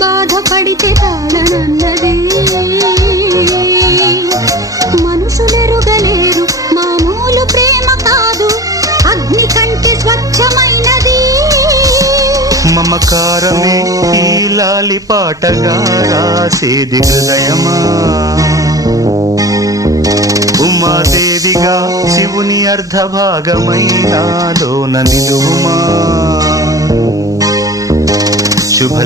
బాధపడితే తాళనన్నది. మనుషులెరుగలేరు మామూలు ప్రేమ కాదు, అగ్ని కంటే స్వచ్ఛమైనది. మమకారమే ఈ లాలి పాటగా రాసేది హృదయమా, ఉమాదేవిగా శివుని అర్ధభాగమైనాలోన నిలువుమా.